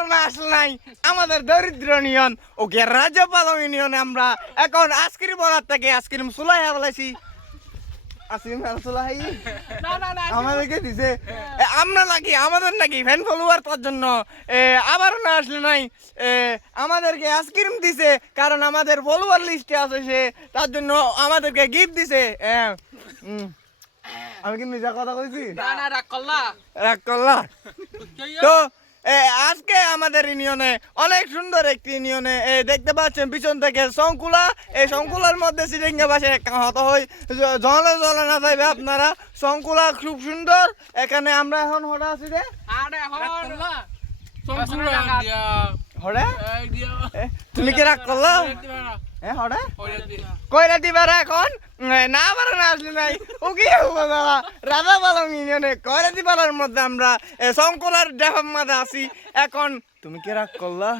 আবার না আসলে নাই আমাদের দরিদ্র ইউনিয়ন ওকে রাজ্যপালং ইউনিয়নে আমরা এখন আইসক্রিম বলার থেকে আইসক্রিম সুলাই বলেছি আইসক্রিম সুলাই আমাদেরকে দিছে আমরা নাকি আমাদের নাকি ফ্যান ফলোয়ার তার জন্য আবার না আসলে নাই আমাদেরকে আইসক্রিম দিছে কারণ আমাদের ফলোয়ার লিস্টে আছে সে তার জন্য আমাদেরকে গিফট দিছে আমি কি নিজা কথা কইছি রাগ করলা তো আজকে আমাদের ইউনিয়নে অনেক সুন্দর একটি ইউনিয়নে দেখতে পাচ্ছেন পিছন থেকে শঙ্কুলা এই শঙ্কুলার মধ্যে সিরিঙ্গা বাসে হত হয় জলে জলে না যাইবে আপনারা শঙ্কুলা খুব সুন্দর এখানে আমরা এখন হঠাৎ আছি রে হরে তুমি কি রাগ করলো হরে কইরা দিবার এখন না পারে না আসলে নাই ও কি রাজা পালং ইউনিয়নে কয়রা দিবার মধ্যে আমরা শঙ্কলার ডেফার মধ্যে আছি এখন তুমি কি রাগ করলা